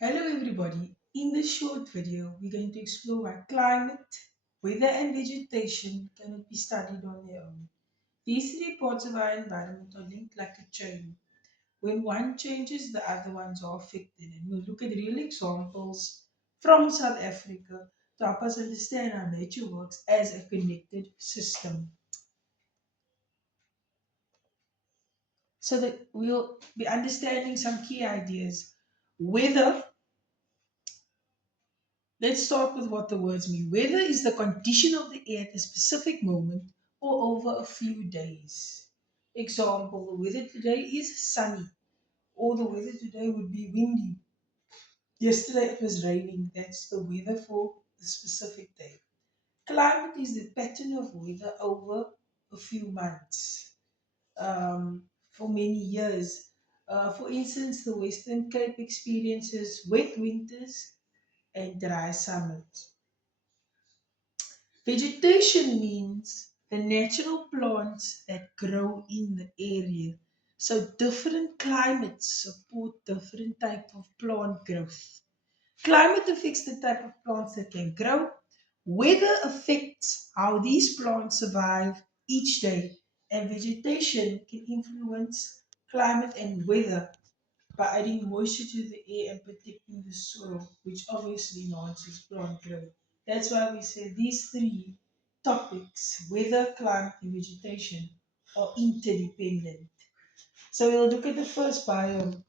Hello everybody. In this short video, we're going to explore why climate, weather and vegetation cannot be studied on their own. These three parts of our environment are linked like a chain. When one changes, the other ones are affected. And we'll look at real examples from South Africa to help us understand how nature works as a connected system. So that we'll be understanding some key ideas. Weather. Let's start with what the words mean. Weather is the condition of the air at a specific moment or over a few days. Example, the weather today is sunny, or the weather today would be windy. Yesterday it was raining. That's the weather for the specific day. Climate is the pattern of weather over a few months, for many years. For instance, the Western Cape experiences wet winters and dry summers. Vegetation means the natural plants that grow in the area. So different climates support different type of plant growth. Climate affects the type of plants that can grow. Weather affects how these plants survive each day. And vegetation can influence climate and weather by adding moisture to the air and protecting the soil, which obviously enhances plant growth. That's why we say these three topics, weather, climate, and vegetation, are interdependent. So we'll look at the first biome.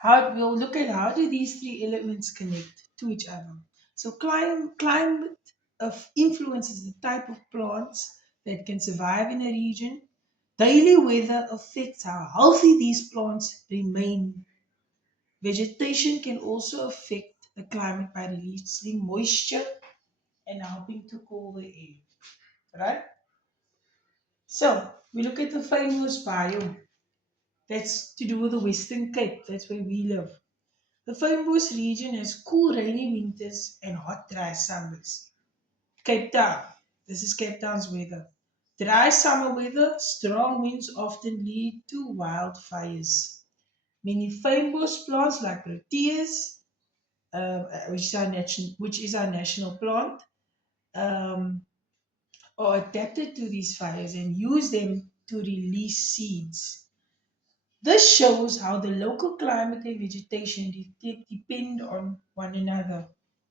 How we'll look at how do these three elements connect to each other. So climate influences the type of plants that can survive in a region. Daily weather affects how healthy these plants remain. Vegetation can also affect the climate by releasing moisture and helping to cool the air. Right? So we look at the famous biome. That's to do with the Western Cape. That's where we live. The Fynbos region has cool rainy winters and hot dry summers. Cape Town. This is Cape Town's weather. Dry summer weather, strong winds often lead to wildfires. Many fynbos plants like proteas, which is our national plant, um, are adapted to these fires and use them to release seeds. This shows how the local climate and vegetation depend on one another,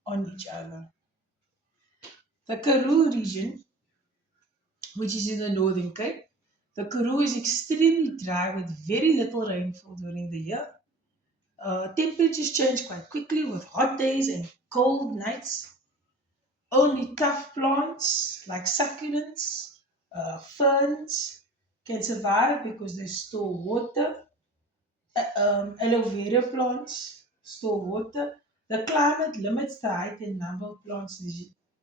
on each other. The Karoo region, which is in the Northern Cape, the Karoo is extremely dry with very little rainfall during the year. Temperatures change quite quickly with hot days and cold nights. Only tough plants like succulents, ferns can survive because they store water. Aloe vera plants store water. The climate limits the height and number of plants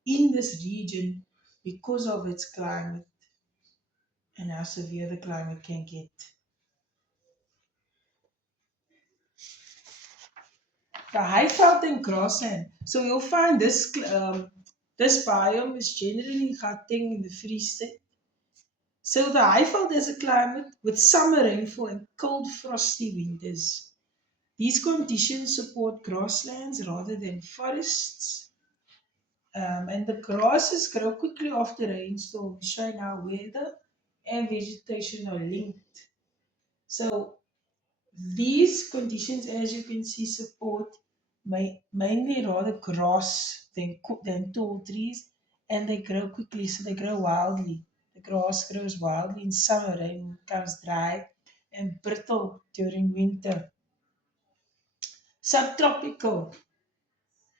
in this region because of its climate and how severe the climate can get. The Highveld and grassland. So you'll find this biome is generally Gauteng in the Free State. So the Highveld has a climate with summer rainfall and cold, frosty winters. These conditions support grasslands rather than forests. And the grasses grow quickly after rainstorms, showing how weather and vegetation are linked. So these conditions, as you can see, support mainly rather grass than tall trees, and they grow quickly, so they grow wildly. The grass grows wildly in summer and becomes dry and brittle during winter. Subtropical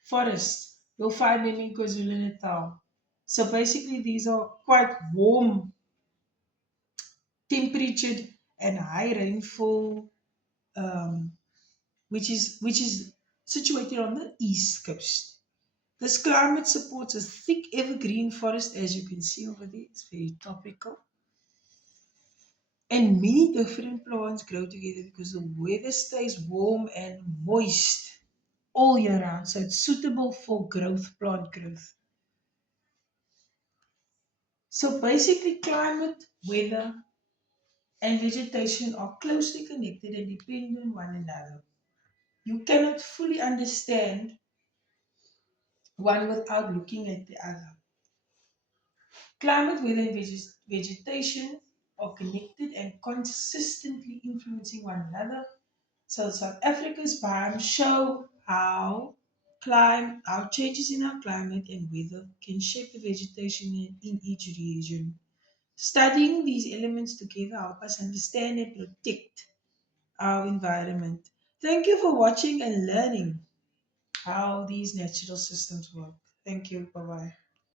forests, you'll find them in KwaZulu-Natal. So basically, these are quite warm temperatured and high rainfall, um, which is situated on the east coast. This climate supports a thick evergreen forest, as you can see over there. It's very tropical. And many different plants grow together because the weather stays warm and moist all year round. So it's suitable for plant growth. So basically, climate, weather, and vegetation are closely connected and depend on one another. You cannot fully understand one without looking at the other. Climate, weather, and vegetation are connected and consistently influencing one another. So South Africa's biomes show how changes in our climate and weather can shape the vegetation in each region. Studying these elements together help us understand and protect our environment. Thank you for watching and learning how these natural systems work. Thank you. Bye bye.